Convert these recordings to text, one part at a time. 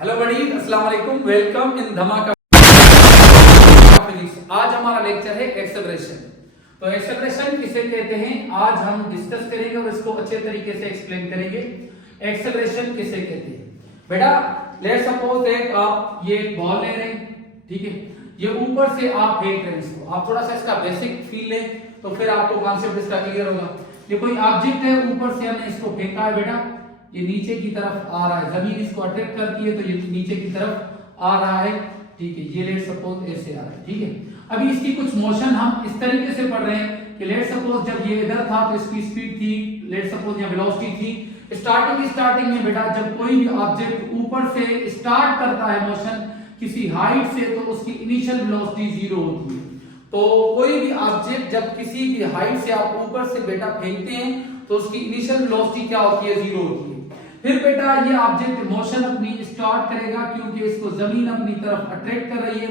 Hello buddies, अस्सलाम वालेकुम, welcome in धमाका फिजिक्स। आज हमारा लेक्चर है एक्सेलरेशन। तो एक्सेलरेशन किसे कहते हैं आज हम डिस्कस करेंगे और इसको अच्छे तरीके से एक्सप्लेन करेंगे। एक्सेलरेशन किसे कहते हैं बेटा, लेट्स सपोज एक आप ये एक बॉल ले रहे हैं, ठीक है, ये ऊपर से आप फेंक रहे हैं इसको, आप थोड़ा सा इसका बेसिक फील लें तो फिर आपको कॉन्सेप्ट इसका क्लियर होगा। ये कोई ऑब्जेक्ट है, ऊपर से हमने इसको फेंका है बेटा, ये नीचे की तरफ आ रहा है, जमीन इसको अट्रैक्ट करती है तो ये नीचे की तरफ आ रहा है, ठीक है। ये लेट सपोज ऐसे आ रहा है, ठीक है। अभी इसकी कुछ मोशन हम इस तरीके से पढ़ रहे हैं कि लेट सपोज जब ये इधर था तो इसकी स्पीड थी, लेट सपोज या वेलोसिटी थी। स्टार्टिंग में बेटा जब कोई भी ऑब्जेक्ट ऊपर से स्टार्ट करता है मोशन किसी हाइट से तो उसकी इनिशियल वेलोसिटी 0 होती है। तो कोई भी ऑब्जेक्ट जब किसी भी हाइट से आप ऊपर से बेटा फेंकते हैं तो उसकी इनिशियल वेलोसिटी क्या होती है, 0 होती है। फिर बेटा ये ऑब्जेक्ट मोशन अपनी स्टार्ट करेगा क्योंकि इसको जमीन अपनी तरफ अट्रैक्ट कर रही है।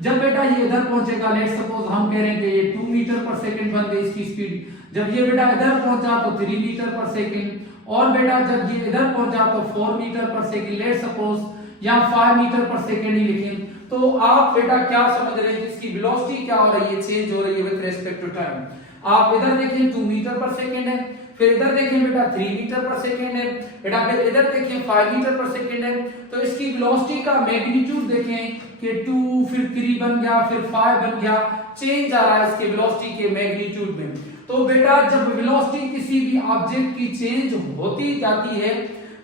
जब बेटा ये इधर पहुंचेगा, लेट सपोज हम कह रहे हैं कि ये 2 मीटर पर सेकंड बन गई इसकी स्पीड। जब ये बेटा इधर पहुंचा तो 3 मीटर पर सेकंड, और बेटा जब ये इधर पहुंचा तो 4 मीटर पर सेकंड, लेट सपोज या 5 मीटर पर सेकंड ही लिखें। तो आप बेटा क्या समझ रहे हैं, इसकी वेलोसिटी क्या हो रही है, चेंज हो रही है विद रिस्पेक्ट टू टाइम। आप इधर देखिए 2 मीटर पर सेकंड है, फिर इधर देखिए बेटा 3 मीटर पर सेकंड है बेटा, फिर इधर देखिए 5 मीटर पर सेकंड है। तो इसकी वेलोसिटी का मैग्नीट्यूड देखें कि 2 फिर 3 बन गया, फिर 5 बन गया, चेंज आ रहा है इसके वेलोसिटी के मैग्नीट्यूड में। तो बेटा जब वेलोसिटी किसी भी ऑब्जेक्ट की चेंज होती जाती है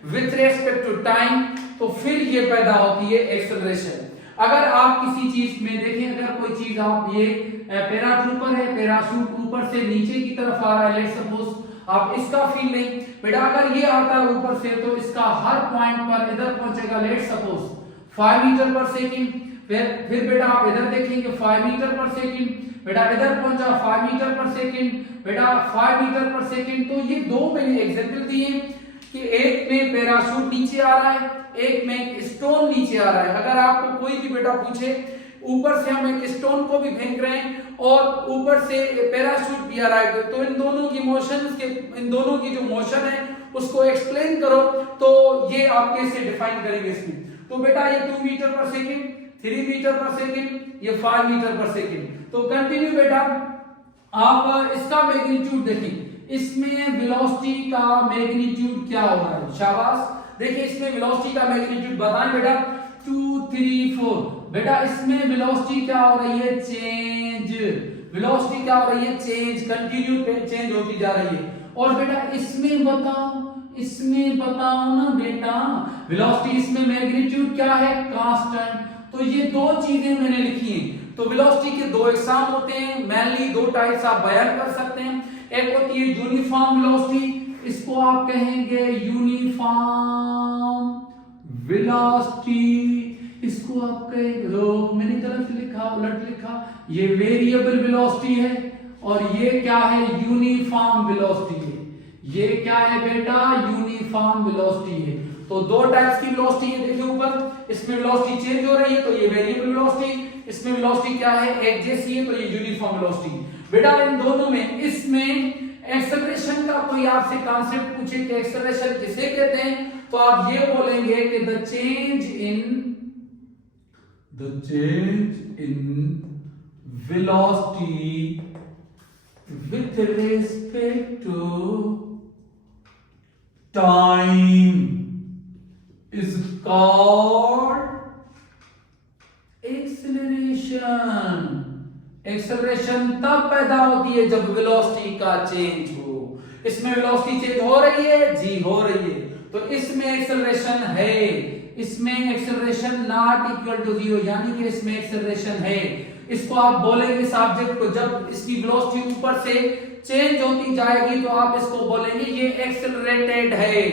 विद रिस्पेक्ट टू टाइम तो फिर ये पैदा होती है एक्सेलरेशन। अगर आप किसी चीज में देखें, अगर कोई चीज आप ये पैराट्रूपर है, पैराशूट ऊपर से नीचे की तरफ आ रहा है, लेट सपोज आप इसका फील लें बेटा, अगर ये आता है ऊपर से तो इसका हर पॉइंट पर इधर पहुंचेगा, लेट सपोज 5 मीटर पर सेकंड। फिर बेटा आप इधर देखेंगे 5 मीटर पर सेकंड, बेटा इधर पहुंचा 5 मीटर पर सेकंड, बेटा 5 मीटर पर सेकंड। तो ये दो मैंने एग्जांपल दिए कि एक में पैराशूट नीचे आ रहा है, एक में स्टोन नीचे आ रहा है। अगर आपको कोई भी बेटा पूछे ऊपर से हम एक स्टोन को भी फेंक रहे हैं और ऊपर से पैराशूट भी आ रहा है, तो इन दोनों की जो मोशन है उसको एक्सप्लेन करो, तो ये आप कैसे डिफाइन करेंगे इसमें। तो बेटा ये 2 मीटर पर सेकंड, 3 मीटर पर सेकंड, ये 5 मीटर पर सेकंड। तो कंटिन्यू बेटा आप इसका मैग्नीट्यूड देखिए, इसमें वेलोसिटी का मैग्नीट्यूड क्या हो रहा है, शाबाश। देखिए इसमें वेलोसिटी का मैग्नीट्यूड बताएं बेटा, 2 3 4। बेटा इसमें वेलोसिटी क्या हो रही है, चेंज। वेलोसिटी क्या हो रही है, चेंज, कंटिन्यू चेंज होती जा रही है। और बेटा इसमें बताओ ना बेटा, वेलोसिटी इसमें मैग्नीट्यूड क्या है, कांस्टेंट। तो ये दो चीजें मैंने लिखी हैं। तो वेलोसिटी के दो एग्जाम होते हैं, मेनली दो टाइप्स आप बयान कर सकते हैं। एक होती है यूनिफॉर्म वेलोसिटी, इसको आप कहेंगे यूनिफॉर्म वेलोसिटी, इसको आप कहेंगे, मैंने गलत लिखा, उलट लिखा, ये वेरिएबल वेलोसिटी है और ये क्या है, यूनिफॉर्म वेलोसिटी है। ये क्या है बेटा, यूनिफॉर्म वेलोसिटी है। तो दो टाइप्स की वेलोसिटी है, देखिए ऊपर, इसमें वेलोसिटी चेंज हो रही है तो ये वेरिएबल वेलोसिटी, इसमें वेलोसिटी क्या है, एक जैसी है तो ये यूनिफॉर्म वेलोसिटी। बेटा इन दोनों में, इसमें एक्सेलरेशन का कोई आपसे कांसेप्ट पूछे कि एक्सेलरेशन किसे कहते हैं, तो आप ये बोलेंगे कि the change in velocity with respect to time is called acceleration। Acceleration तब पैदा होती है जब वेलोसिटी का चेंज हो। इसमें वेलोसिटी चेंज हो रही है, जी हो रही है, तो इसमें एक्सेलरेशन है। इसमें एक्सेलरेशन नॉट इक्वल टू 0, यानी कि इसमें एक्सेलरेशन है। इसको आप बोलेंगे इस ऑब्जेक्ट को, जब इसकी वेलोसिटी ऊपर से चेंज होती जाएगी तो आप इसको बोलेंगे ये एक्सेलरेटेड है।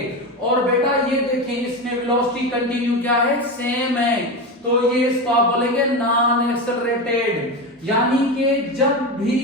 और बेटा ये देखिए इसमें वेलोसिटी कंटिन्यू क्या है, सेम है, तो ये इसको आप बोलेंगे नॉन एक्सेलरेटेड। यानी कि जब भी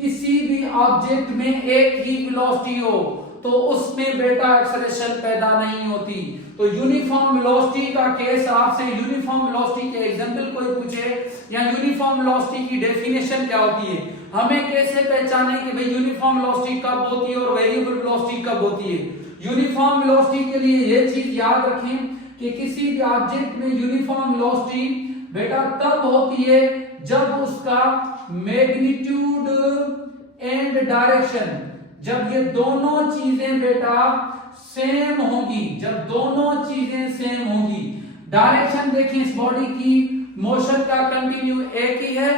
किसी भी ऑब्जेक्ट में एक ही वेलोसिटी हो तो उसमें बेटा एक्सेलरेशन पैदा नहीं होती। तो यूनिफॉर्म वेलोसिटी का केस, आपसे यूनिफॉर्म वेलोसिटी के एग्जांपल कोई पूछे या यूनिफॉर्म वेलोसिटी की डेफिनेशन क्या होती है, हमें कैसे पहचाने कि भाई यूनिफॉर्म वेलोसिटी कब होती है और वेरिएबल वेलोसिटी कब होती है। यूनिफॉर्म वेलोसिटी के लिए ये चीज याद रखें कि किसी भी ऑब्जेक्ट में यूनिफॉर्म वेलोसिटी बेटा तब होती है जब उसका मैग्नीट्यूड एंड डायरेक्शन, जब ये दोनों चीजें बेटा सेम होगी, जब दोनों चीजें सेम होगी। डायरेक्शन देखिए इस बॉडी की मोशन का कंटिन्यू एक ही है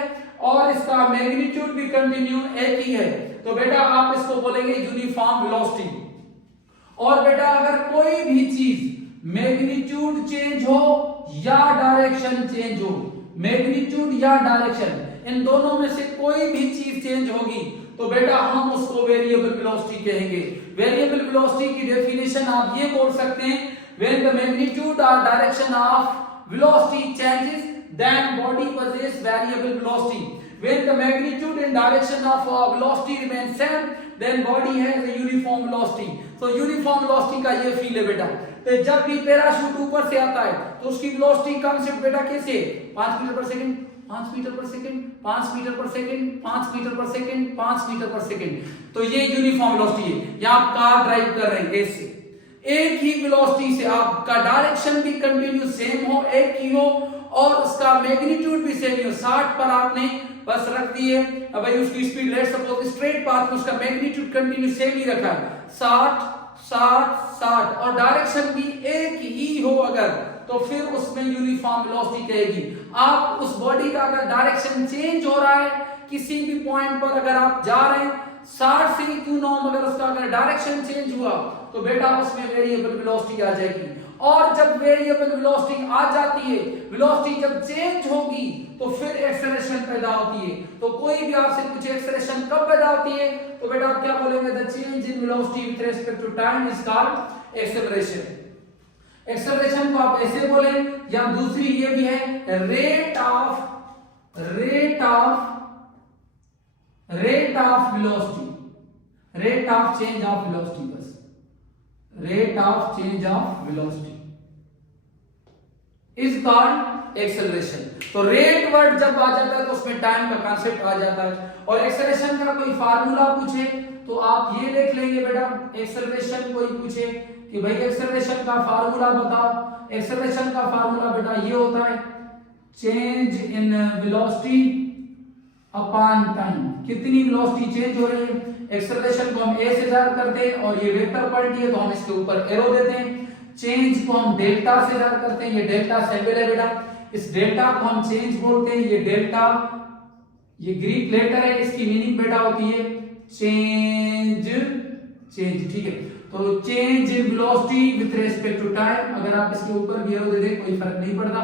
और इसका मैग्नीट्यूड भी कंटिन्यू एक ही है, तो बेटा आप इसको बोलेंगे यूनिफॉर्म वेलोसिटी। और बेटा अगर कोई भी चीज मैग्नीट्यूड चेंज हो या डायरेक्शन चेंज हो, मैग्नीट्यूड या डायरेक्शन इन दोनों में से कोई भी चीज चेंज होगी तो बेटा हम उसको वेरिएबल वेलोसिटी कहेंगे। वेरिएबल वेलोसिटी की डेफिनेशन आप ये बोल सकते हैं, when the magnitude or direction of velocity changes then body possesses variable velocity, when the magnitude and direction of velocity remains same then body has a uniform velocity। तो uniform velocity का ये feel है बेटा। तो जब भी parachute ऊपर से आता है तो उसकी वेलोसिटी कांस्टेंट बेटा कैसे 5 मीटर पर सेकंड, 5 मीटर पर सेकंड, 5 मीटर पर सेकंड, 5 मीटर पर सेकंड, 5 मीटर पर सेकंड। तो ये यूनिफॉर्म वेलोसिटी है। या आप कार ड्राइव कर रहे हैं कैसे, एक ही वेलोसिटी से आपका डायरेक्शन भी कंटिन्यू सेम हो, एक ही हो और उसका मैग्नीट्यूड भी सेम हो। 60 पर आपने बस रख दिए, अब भाई उसकी speed let's suppose straight path में उसका मैग्नीट्यूड कंटिन्यू सेम ही रखा है 60 60 60 और डायरेक्शन भी एक ही हो अगर, तो फिर उसमें यूनिफॉर्म वेलोसिटी कहेगी। आप उस बॉडी का अगर डायरेक्शन चेंज हो रहा है किसी भी पॉइंट पर, अगर आप जा रहे हैं 60 से क्यों ना हो, मगर उसका अगर डायरेक्शन चेंज हुआ तो बेटा उसमें वेरिएबल वेलोसिटी आ जाएगी। और जब वेरिएबल वेलोसिटी आ जाती है, वेलोसिटी जब चेंज होगी तो फिर एक्सेलरेशन पैदा होती है। तो कोई भी आपसे पूछे एक्सेलरेशन कब पैदा होती है तो बेटा आप क्या बोलेंगे, the change in velocity with respect to time is called acceleration. Acceleration को आप ऐसे बोले, या दूसरी ये भी है rate of velocity, rate of change of velocity, बस rate of change of velocity is called acceleration. तो रेट वर्ड जब आ जाता है तो उसमें टाइम का कांसेप्ट आ जाता है। और एक्सेलरेशन का कोई फार्मूला पूछे तो आप ये देख लेंगे बेटा, एक्सेलरेशन कोई पूछे कि भाई एक्सेलरेशन का फार्मूला बताओ, एक्सेलरेशन का फार्मूला बेटा ये होता है change in velocity upon time. कितनी वेलोसिटी चेंज हो रही है, एक्सेलरेशन को हम ए से जाहिर करते हैं और ये वेक्टर क्वांटिटी है तो हम इसके ऊपर एरो देते हैं। चेंज को हम डेल्टा से जाहिर करते हैं, ये डेल्टा सिंबल है बेटा, इस डेल्टा को हम चेंज बोलते हैं। ये डेल्टा ये ग्रीक लेटर है, इसकी मीनिंग बेटा होती है चेंज, ठीक है। तो change in velocity with respect to time, अगर आप इसके ऊपर भी एरो दे दें कोई फर्क नहीं पड़ता।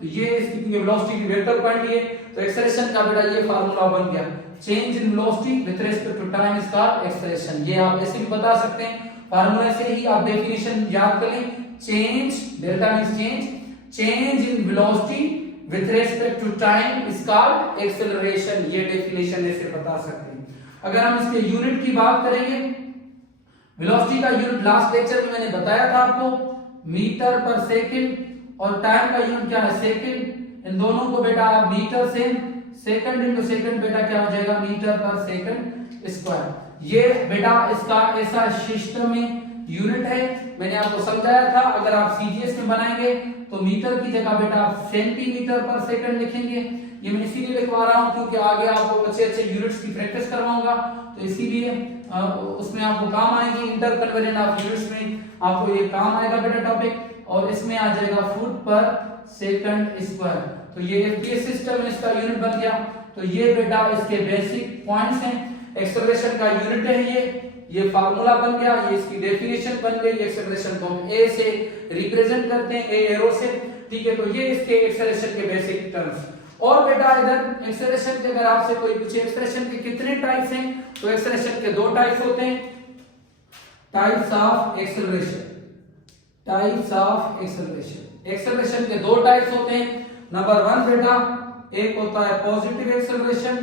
तो ये इसकी वेलोसिटी की वेक्टर क्वांटिटी है, तो एक्सेलरेशन का बेटा ये फार्मूला बन गया change in velocity with respect to time is called acceleration. ये आप ऐसे भी बता सकते हैं, फार्मूला से ही आप डेफिनेशन याद कर लें। Change, delta means change in velocity with respect to time is called acceleration. ये डेफिनेशन ऐसे बता सकते हैं। अगर हम इसके यूनिट की बात करेंगे, वेलोसिटी का यूनिट लास्ट लेक्चर में मैंने बताया था आपको मीटर पर सेकंड, और टाइम का यूनिट क्या है सेकंड। इन दोनों को बेटा आप मीटर से सेकंड इनटू सेकंड बेटा क्या हो जाएगा मीटर पर सेकंड स्क्वायर। ये बेटा इसका ऐसा सिस्टम में यूनिट है, मैंने आपको समझाया था। अगर आप सीजीएस में बनाएंगे तो मीटर की जगह बेटा आप सेंटीमीटर पर सेकंड लिखेंगे। ये मैं इसीलिए लिखवा रहा हूं क्योंकि आगे आपको अच्छे अच्छे यूनिट्स की प्रैक्टिस करवाऊंगा, तो इसीलिए उसमें आपको काम आएंगे। इंटर कन्वर्जेंट ऑफ यूनिट्स में आपको ये काम आएगा बेटा टॉपिक, और इसमें आ जाएगा फुट पर सेकंड स्क्वायर। तो ये एफपीएस सिस्टम इसका यूनिट बन गया। तो ये बेटा इसके बेसिक पॉइंट्स हैं। एक्सेलरेशन का यूनिट है ये फार्मूला बन गया, ये इसकी डेफिनेशन बन गई। एक्सेलरेशन को हम ए से रिप्रेजेंट करते हैं, ए एरो से, ठीक है। तो ये इसके एक्सेलरेशन के बेसिक टर्म्स। और बेटा इधर एक्सेलरेशन के अगर आपसे कोई पूछे एक्सेलरेशन के कितने टाइप्स हैं, तो एक्सेलरेशन के दो टाइप्स होते हैं, types of acceleration, types of acceleration. Acceleration के दो टाइप्स होते हैं। नंबर 1 बेटा एक होता है पॉजिटिव एक्सेलरेशन,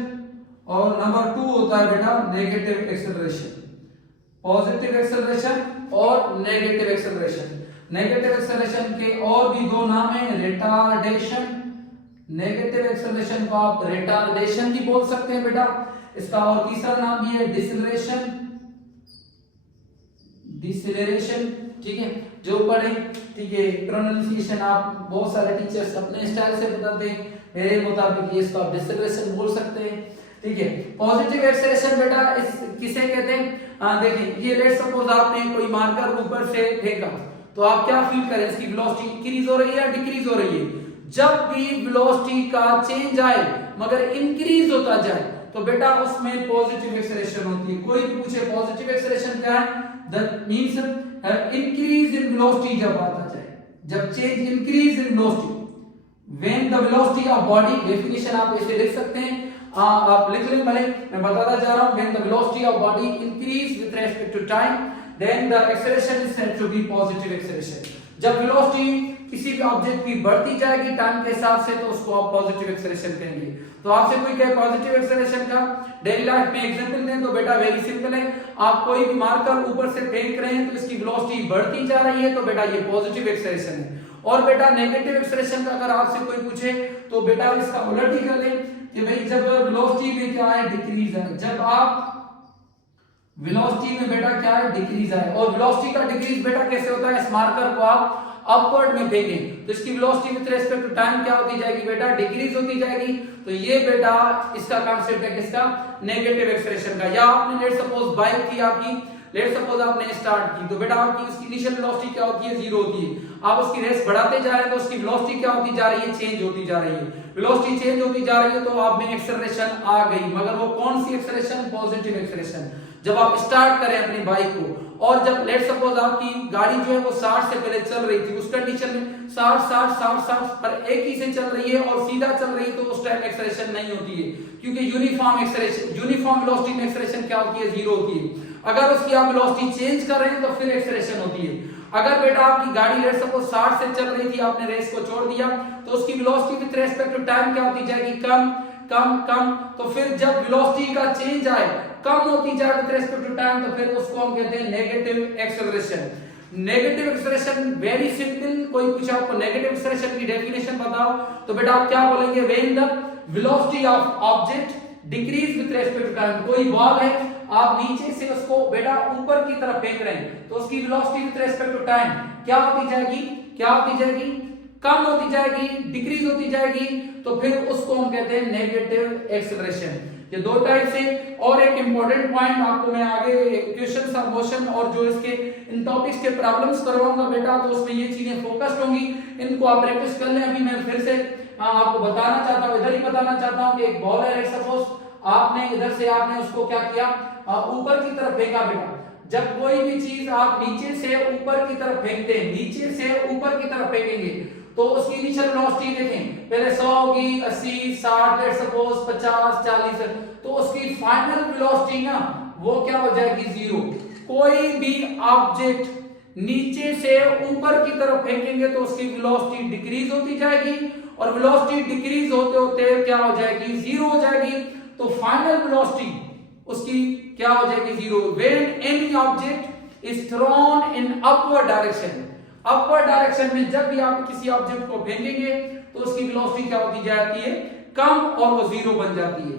और नंबर 2 होता है बेटा नेगेटिव एक्सेलरेशन। पॉजिटिव एक्सेलरेशन और नेगेटिव एक्सेलरेशन। नेगेटिव एक्सेलरेशन के और भी दो नाम हैं, रिटार्डेशन। नेगेटिव एक्सेलरेशन को आप रिटार्डेशन भी बोल सकते हैं बेटा। इसका और तीसरा नाम भी है डिसेलरेशन, डिसेलरेशन, ठीक है, जो पढ़े, ठीक है, प्रोनाउंसिएशन आप बहुत सारे टीचर्स अपने स्टाइल से बताते हैं, मेरे मुताबिक ये इसको आप डिसग्रेशन बोल सकते हैं, ठीक है। पॉजिटिव एक्सेलरेशन बेटा इस किसे कहते हैं, देखिए ये लेट्स सपोज आपने कोई मार्कर ऊपर से फेंका तो आप क्या फील करें, इसकी वेलोसिटी इंक्रीज हो रही है या डिक्रीज हो रही है। जब भी वेलोसिटी का चेंज आए मगर इंक्रीज होता जाए तो बेटा उसमें पॉजिटिव एक्सेलरेशन होती है। कोई पूछे पॉजिटिव एक्सेलरेशन क्या है, that means increase in velocity जब आता जाए, जब change increase in velocity, when the velocity of body, definition आप ऐसे लिख सकते हैं, आप लिख लें, भले मैं बताता जा रहा हूं, when the velocity of body increase with respect to time then the acceleration is said to be positive acceleration. जब वेलोसिटी किसी भी ऑब्जेक्ट की बढ़ती जाएगी टाइम के हिसाब से तो उसको आप पॉजिटिव एक्सेलरेशन कहेंगे। तो आपसे कोई कहे पॉजिटिव एक्सेलरेशन का डेली लाइफ में एग्जांपल दें तो बेटा वेरी सिंपल है, आप कोई भी मार्कर ऊपर से फेंक रहे हैं तो इसकी वेलोसिटी बढ़ती जा रही है तो बेटा ये पॉजिटिव एक्सेलरेशन है। और बेटा नेगेटिव एक्सेलरेशन का अगर आपसे कोई पूछे तो बेटा इसका उलट ही कर लें कि भाई जब वेलोसिटी में क्या है, डिक्रीज है। जब आप वेलोसिटी में बेटा क्या है, डिक्रीज है। और वेलोसिटी का डिक्रीज बेटा कैसे होता है, इस मार्कर को आप अपवर्ड में फेंकें तो इसकी velocity with respect to time क्या होती जाएगी बेटा, डिक्रीज होती जाएगी। तो ये बेटा इसका कांसेप्ट है किसका, नेगेटिव एक्सेलरेशन का। या आपने लेट सपोज बाइक थी आपकी, लेट सपोज आपने स्टार्ट की तो बेटा आपकी उसकी इनिशियल वेलोसिटी क्या होती है, जीरो होती है। आप उसकी रेस बढ़ाते जा रहे हैं तो उसकी वेलोसिटी क्या होती जा रही है, चेंज होती जा रही है। वेलोसिटी चेंज होती जा रही है तो आप में एक्सेलरेशन आ गई, मगर वो कौन सी एक्सेलरेशन, पॉजिटिव एक्सेलरेशन। जब आप स्टार्ट करें अपनी बाइक को और जब लेट सपोज आपकी गाड़ी जो है वो 60 से पहले चल रही थी, उस कंडीशन में 60 पर एक ही से चल रही है और सीधा चल रही है तो उस टाइम एक्सेलरेशन नहीं होती है, क्योंकि यूनिफॉर्म एक्सेलरेशन, यूनिफॉर्म वेलोसिटी में एक्सेलरेशन क्या होती है, जीरो होती है। अगर उसकी आप वेलोसिटी चेंज कर रहे हैं तो फिर एक्सेलरेशन होती है। अगर बेटा आपकी गाड़ी लेट सपोज 60 से चल रही थी, आपने रेस को छोड़ दिया तो उसकी velocity with respect to time क्या होती जाएगी, कम कम कम। तो फिर जब वेलोसिटी का चेंज आए, कम होती जाए विद रिस्पेक्ट टू टाइम तो फिर उसको हम कहते हैं negative acceleration. Negative acceleration very simple, कोई पूछा आपको नेगेटिव एक्सेलरेशन की डेफिनेशन बताओ तो बेटा आप क्या बोलेंगे, when the velocity of object decrease with respect to time. कोई बॉल है, आप नीचे से उसको बेटा ऊपर की तरफ फेंक रहे हैं तो उसकी velocity with respect to time क्या होती जाएगी, क्या होती जाएगी, कम होती जाएगी, डिक्रीज होती जाएगी। तो फिर उसको हम कहते हैं नेगेटिव एक्सेलरेशन। ये दो टाइप से। और एक इंपॉर्टेंट पॉइंट आपको मैं आगे क्वेश्चंस ऑफ मोशन और जो इसके इन टॉपिक्स के प्रॉब्लम्स करवाऊंगा बेटा, तो उसमें ये चीजें फोकस्ड होंगी, इनको आप प्रैक्टिस कर लें। अभी मैं फिर से आपको बताना चाहता हूं, इधर ही बताना चाहता हूं कि एक बॉल है, सपोज आपने इधर से आपने उसको क्या किया, ऊपर की तरफ फेंका बेटा। जब कोई भी चीज आप नीचे से ऊपर की तरफ फेंकते हैं, नीचे से ऊपर की तरफ फेंकेंगे तो उसकी इनिशियल वेलोसिटी देखें, पहले 100 होगी, 80, 60, लेट्स सपोज 50, 40, तो उसकी फाइनल वेलोसिटी ना वो क्या हो जाएगी, जीरो। कोई भी ऑब्जेक्ट नीचे से ऊपर की तरफ फेंकेंगे तो उसकी वेलोसिटी डिक्रीज होती जाएगी और वेलोसिटी डिक्रीज होते होते क्या हो जाएगी, जीरो हो जाएगी। तो फाइनल वेलोसिटी उसकी क्या हो जाएगी, zero. When any object is thrown in upward direction, upward direction में जब भी आप किसी ऑब्जेक्ट को फेंकेंगे तो उसकी वेलोसिटी क्या होती जाती है, कम, और वो जीरो बन जाती है।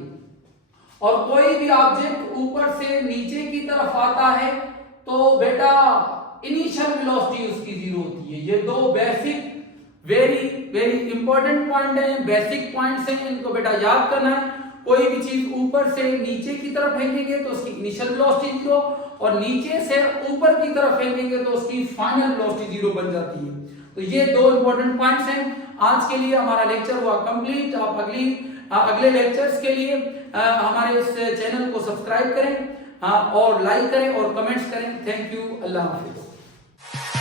और कोई भी ऑब्जेक्ट ऊपर से नीचे की तरफ आता है तो बेटा इनिशियल वेलोसिटी उसकी जीरो होती है। ये दो basic very very important point है, बेसिक पॉइंट्स हैं, इनको बेटा याद करना है। कोई भी चीज ऊपर से नीचे की तरफ फेंकेंगे तो उसकी इनिशियल वेलोसिटी जीरो, और नीचे से ऊपर की तरफ फेंकेंगे तो उसकी फाइनल वेलोसिटी जीरो बन जाती है। तो ये दो इंपॉर्टेंट पॉइंट्स हैं। आज के लिए हमारा लेक्चर हुआ कंप्लीट। आप अगले लेक्चर्स के लिए हमारे इस चैनल को सब्सक्राइब करें और लाइक करें और कमेंट्स करें। Thank you, Allah Hafiz.